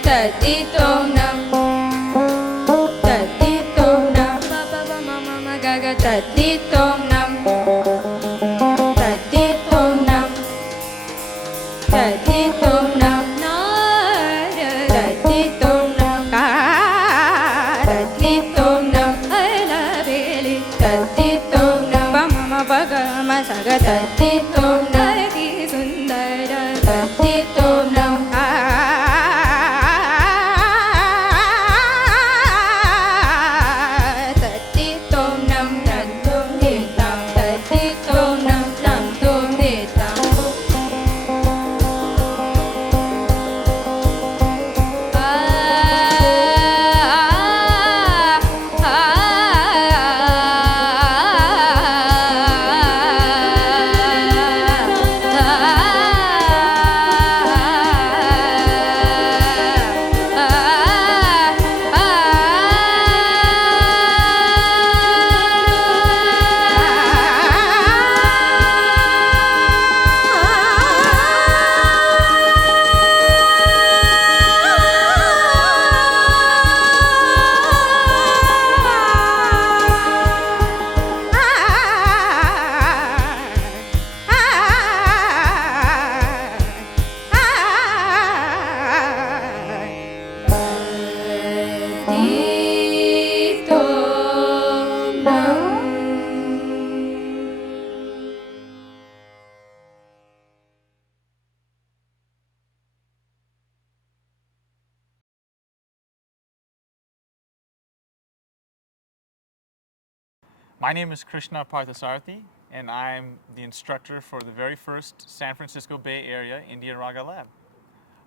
Tatitom nam Tatitom nam Baba mama magaga Tatitom nam Tatitom nam Tatitom nam Tatitom nam Tatitom nam Aila beli Tatitom nam Mama baga masaga Tatitom nam Ki sundara Tatitom nam My name is Krishna Parthasarathi, and I'm the instructor for the very first San Francisco Bay Area IndianRaga Lab.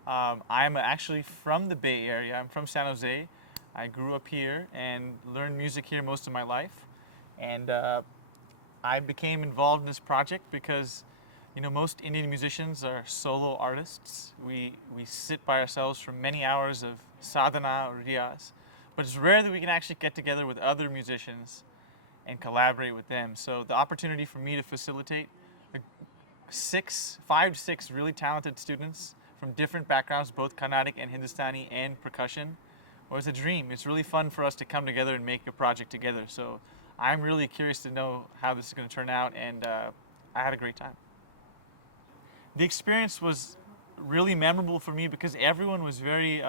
I'm actually from the Bay Area. I'm from San Jose. I grew up here and learned music here most of my life. And I became involved in this project because, you know, most Indian musicians are solo artists. We sit by ourselves for many hours of sadhana or riyas, but it's rare that we can actually get together with other musicians and collaborate with them. So the opportunity for me to facilitate 5 to 6 really talented students from different backgrounds, both Carnatic and Hindustani and percussion, was a dream. It's really fun for us to come together and make a project together. So I'm really curious to know how this is going to turn out, and I had a great time. The experience was really memorable for me because everyone was very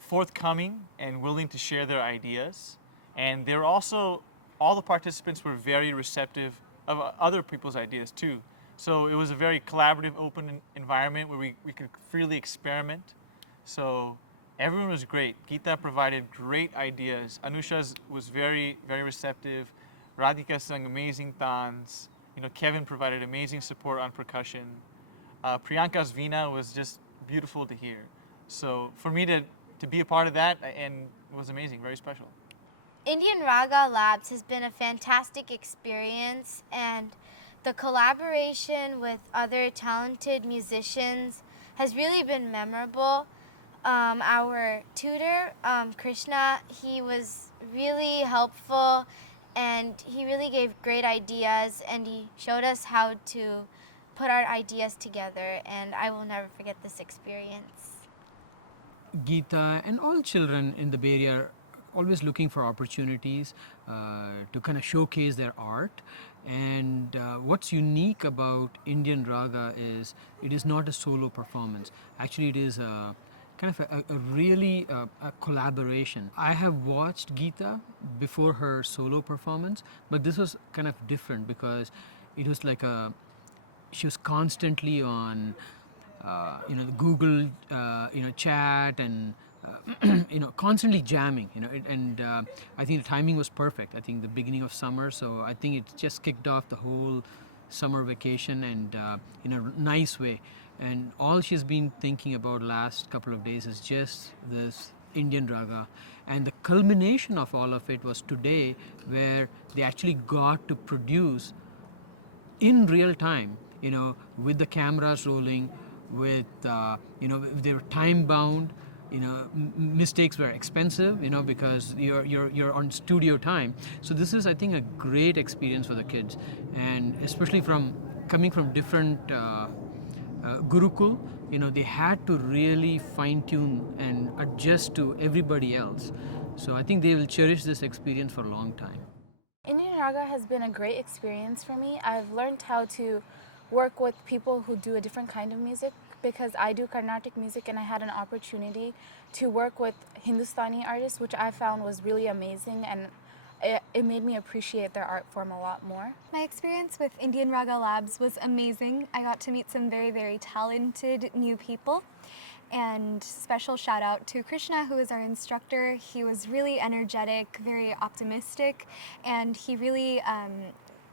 forthcoming and willing to share their ideas. And they were also, all the participants were very receptive of other people's ideas too. So it was a very collaborative, open environment where we could freely experiment. So everyone was great. Geeta provided great ideas. Anusha was very, very receptive. Radhika sang amazing tans. You know, Kevin provided amazing support on percussion. Priyanka's veena was just beautiful to hear. So for me to be a part of that, and it was amazing, very special. IndianRaga Labs has been a fantastic experience, and the collaboration with other talented musicians has really been memorable. Our tutor, Krishna, he was really helpful, and he really gave great ideas, and he showed us how to put our ideas together, and I will never forget this experience. Geeta and all children in the Bay Area are always looking for opportunities to kind of showcase their art. And what's unique about IndianRaga is it is not a solo performance. Actually, it is a kind of a really a collaboration. I have watched Geeta before her solo performance, but this was kind of different because it was like she was constantly on Google chat and constantly jamming, and I think the timing was perfect. I think the beginning of summer, so I think it just kicked off the whole summer vacation, and in a nice way. And all she's been thinking about last couple of days is just this IndianRaga, and the culmination of all of it was today, where they actually got to produce in real time, with the cameras rolling, with they were time bound. Mistakes were expensive, because you're on studio time. So this is, I think, a great experience for the kids, and especially coming from different Gurukul, they had to really fine tune and adjust to everybody else. So I think they will cherish this experience for a long time. Indian Raga has been a great experience for me. I've learned how to work with people who do a different kind of music because I do Carnatic music, and I had an opportunity to work with Hindustani artists, which I found was really amazing, and it made me appreciate their art form a lot more. My experience with Indian Raga Labs was amazing. I got to meet some very, very talented new people. And special shout out to Krishna, who is our instructor. He was really energetic, very optimistic, and he really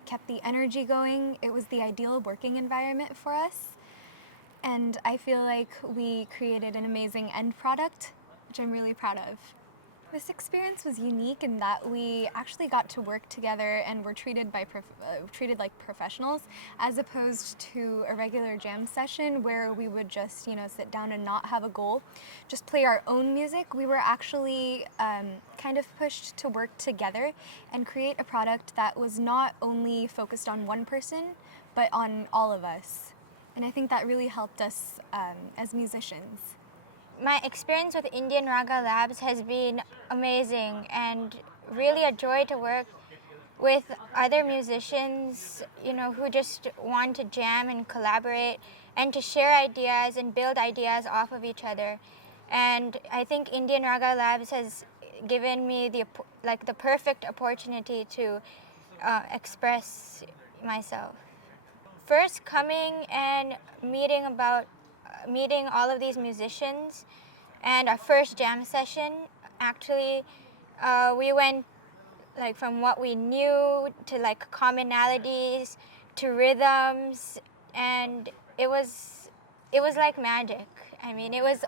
kept the energy going. It was the ideal working environment for us. And I feel like we created an amazing end product, which I'm really proud of. This experience was unique in that we actually got to work together and were treated like professionals, as opposed to a regular jam session where we would just sit down and not have a goal, just play our own music. We were actually kind of pushed to work together and create a product that was not only focused on one person, but on all of us. And I think that really helped us as musicians. My experience with Indian Raga Labs has been amazing and really a joy to work with other musicians, who just want to jam and collaborate and to share ideas and build ideas off of each other. And I think Indian Raga Labs has given me the perfect opportunity to express myself. First, coming and meeting all of these musicians, and our first jam session, actually, we went from what we knew to commonalities to rhythms, and it was like magic. I mean, it was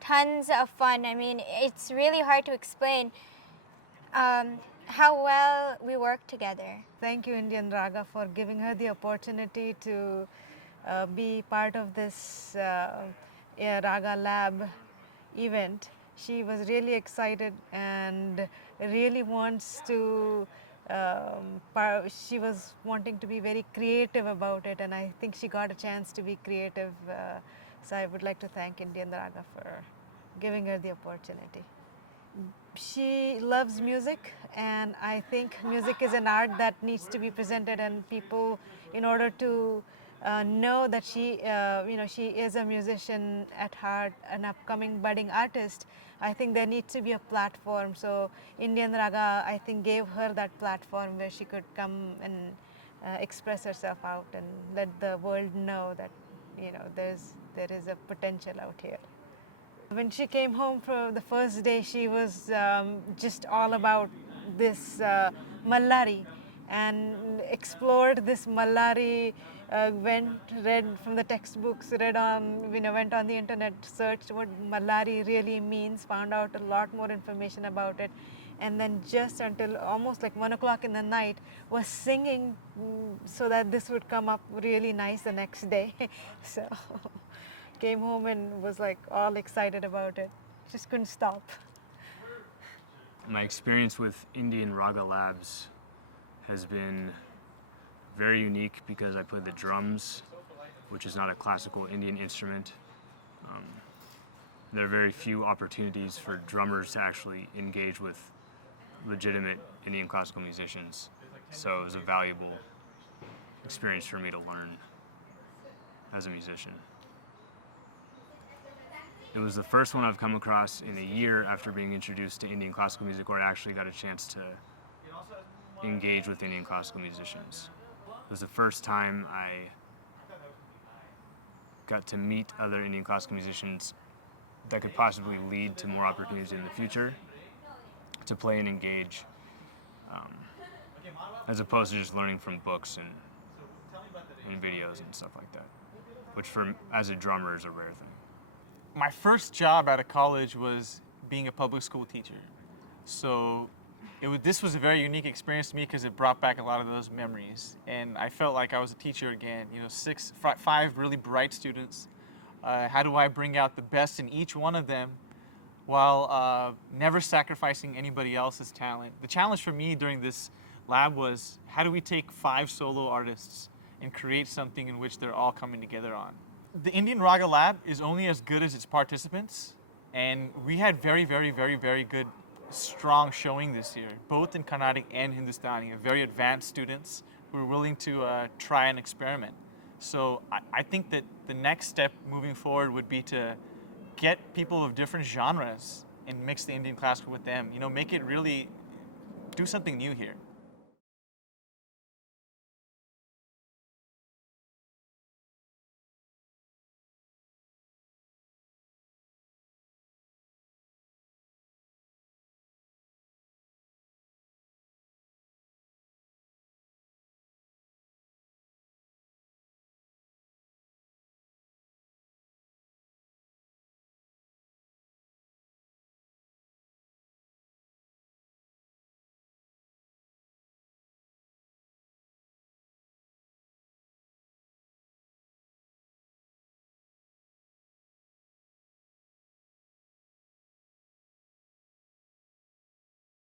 tons of fun. I mean, it's really hard to explain how well we worked together. Thank you, Indian Raga, for giving her the opportunity to be part of this Raga Lab event. She was really excited and really wants to, she was wanting to be very creative about it, and I think she got a chance to be creative. So I would like to thank Indian Raga for giving her the opportunity. She loves music, and I think music is an art that needs to be presented, and people, in order to know that she is a musician at heart, an upcoming budding artist, I think there needs to be a platform. So Indian Raga, I think, gave her that platform where she could come and express herself out and let the world know that there is a potential out here. When she came home for the first day, she was just all about this Mallari, and explored this Mallari, read from the textbooks, went on the internet, searched what Mallari really means, found out a lot more information about it, and then just until almost 1 o'clock in the night was singing so that this would come up really nice the next day. So came home and was all excited about it. Just couldn't stop. My experience with Indian Raga Labs has been very unique because I play the drums, which is not a classical Indian instrument. There are very few opportunities for drummers to actually engage with legitimate Indian classical musicians, so it was a valuable experience for me to learn as a musician. It was the first one I've come across in a year after being introduced to Indian classical music where I actually got a chance to engage with Indian classical musicians. It was the first time I got to meet other Indian classical musicians that could possibly lead to more opportunities in the future to play and engage, as opposed to just learning from books and videos and stuff like that, which as a drummer is a rare thing. My first job out of college was being a public school teacher. So this was a very unique experience to me because it brought back a lot of those memories. And I felt like I was a teacher again. 5 really bright students. How do I bring out the best in each one of them while never sacrificing anybody else's talent? The challenge for me during this lab was, how do we take 5 solo artists and create something in which they're all coming together on? the Indian Raga Lab is only as good as its participants, and we had very good, strong showing this year, both in Carnatic and Hindustani, very advanced students who were willing to try and experiment. So I think that the next step moving forward would be to get people of different genres and mix the Indian classical with them. You know, make it really do something new here.